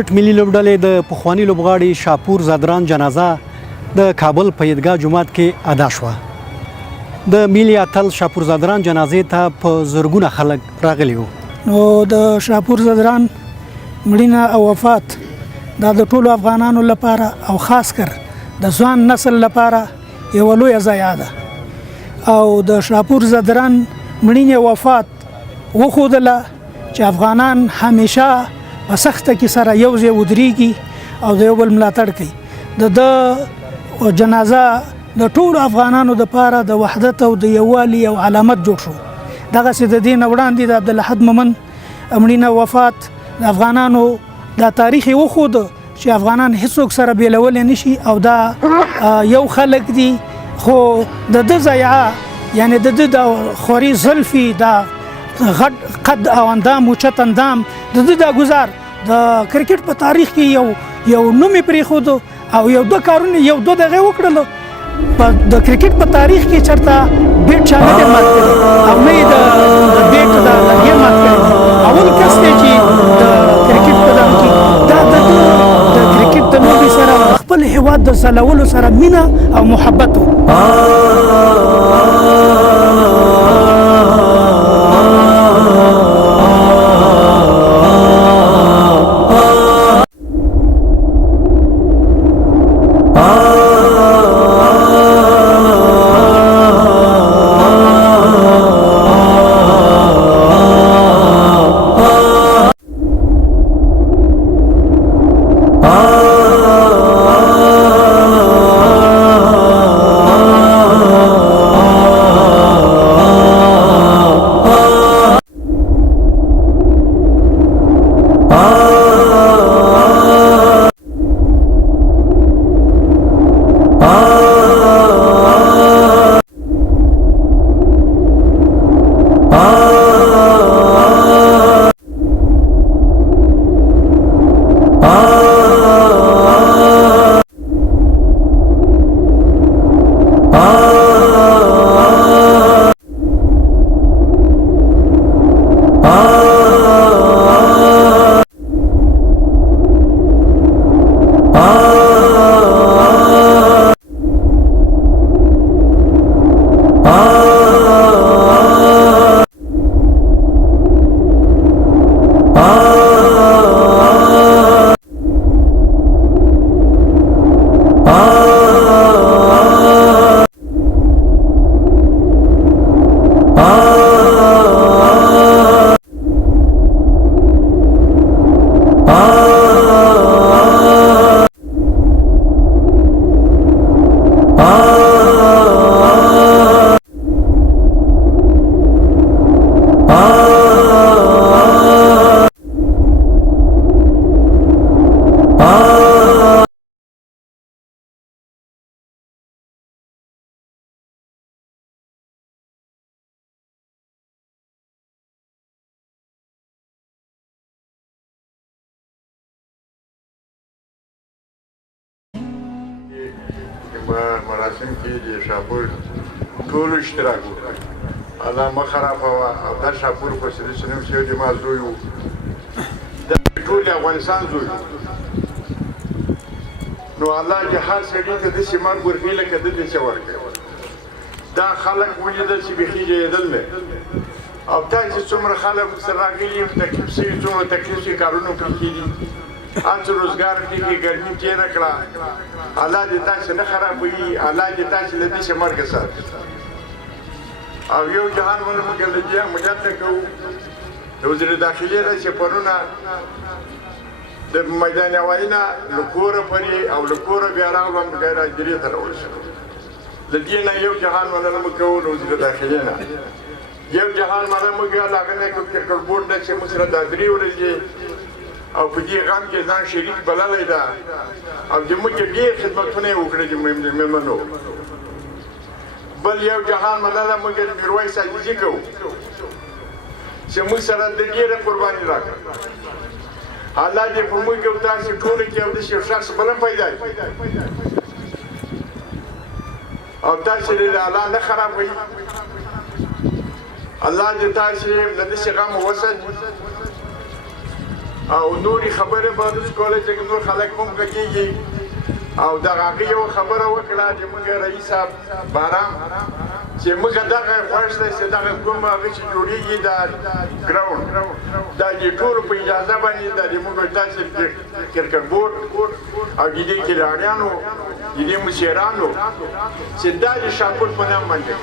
کرکټ ملي لوبډلې د پخوانی لوبغاړي شاپور زادران جنازه د کابل په عیدګاه جومات کې ادا شوه. د ملي اتل شاپور زادران جنازې ته په زرګونه خلک راغلي وو. نو د شاپور زادران مړینه او وفات دا د ټولو افغانانو لپاره او خاص کر د ځوان نسل لپاره یو لویه ضایعه ده او د شاپور زادران مړینې وفات وښودله چې افغانان همیشه په سخته کې سره یو ځای ودرېږي او د یو بل ملاتړ کوي. د جنازه د ټولو افغانانو دپاره د وحدت او د یووالي یو علامت جوړ شو. دغسې د دې نه وړاندې د عبدالاحد مومن مړینه وفات د افغانانو دا تاریخ یې وښوده چې افغانان هیڅوک سره بیلولی نشي او دا یو خلک دي خو د ده ضایعه یعنی د ده د خوري زلفي دا غټ قد او اندام اوچت اندام د ده دا ګزار د کرکټ په تاریخ کې یو نوم یې پرېښودو او یو دوه کارونه یو دوه دغې وکړلو د کرکټ په تاریخ کې چېرته بیټ چا نه دی مات کړی او نه یې د بیټ د لرګې مات کړی. اول کس دی چې د کرکټ په دام کې دا د کرکټ د لوبې سره خپل هېواد د ځلولو سره مینه او محبت و. مراسم کې د شاپور ټولو اشتراک وکړي. الله مه خرابوه او دا شاپور خو چې نوم شوی د ما زوی و دا ټول د افغانستان زوی نو الله چې هر سړي ته داسې مرګ ورکوي لکه ده داسې ورکوي. دا خلک ولیدل چې بیخي جهیدل دی او دا چې څومره خلک سره راغلي تکلیف شوي څومره تکلیف شوي کارونه پرې کېدي هر څه روزګار کې ګرمي تېره کړه. الله دې تاسې نه خرابوي الله دې تاسې له دې مرګه ساتي او یو جهان باندې موږ له دې مجاهد نه کوو. د وزیر داخلي نه چې پرونه د میدان هوایي نه له کوره پرې او له کوره بیا راغلم غیر حاضري ته راورسېدو. له دې نه یو جهان مننه موږ کوو د وزیر داخلي نه یو جهان مننه موږ هغه نه کوو کرکټ بورډ نه چې موږ سره دا درې ورځې او په دې غم کې ځان شریک بللی ده او زموږ ډېر خدمتونه یې وکړي د مېلمنو. بل یو جهان مننه موږ د میرویس عزیزي کوو چې موږ سره د ډېره قرباني راکړه. الله دې په موږ او تاسې ټولو کې یو داسې یو شخص بل هم پیدا کړي او تاسې دې الله نه خرابوي. الله دې تاسې له داسې غم وساتي او نورې خبرې به نشو کولی چې نور خلک هم غږېږي او دغه هغه یوه خبره وکړه چې موږ رئیس صاحب باران چې موږ دغه خوښ دی چې دغه کوم هغه چې جوړېږي دا ګراوند دا د ټولو په اجازه باندې دا د موږ داسې کرکټ بورډ او د دې کلاړیانو د دې مشرانو چې دا د شاپور په نام باندې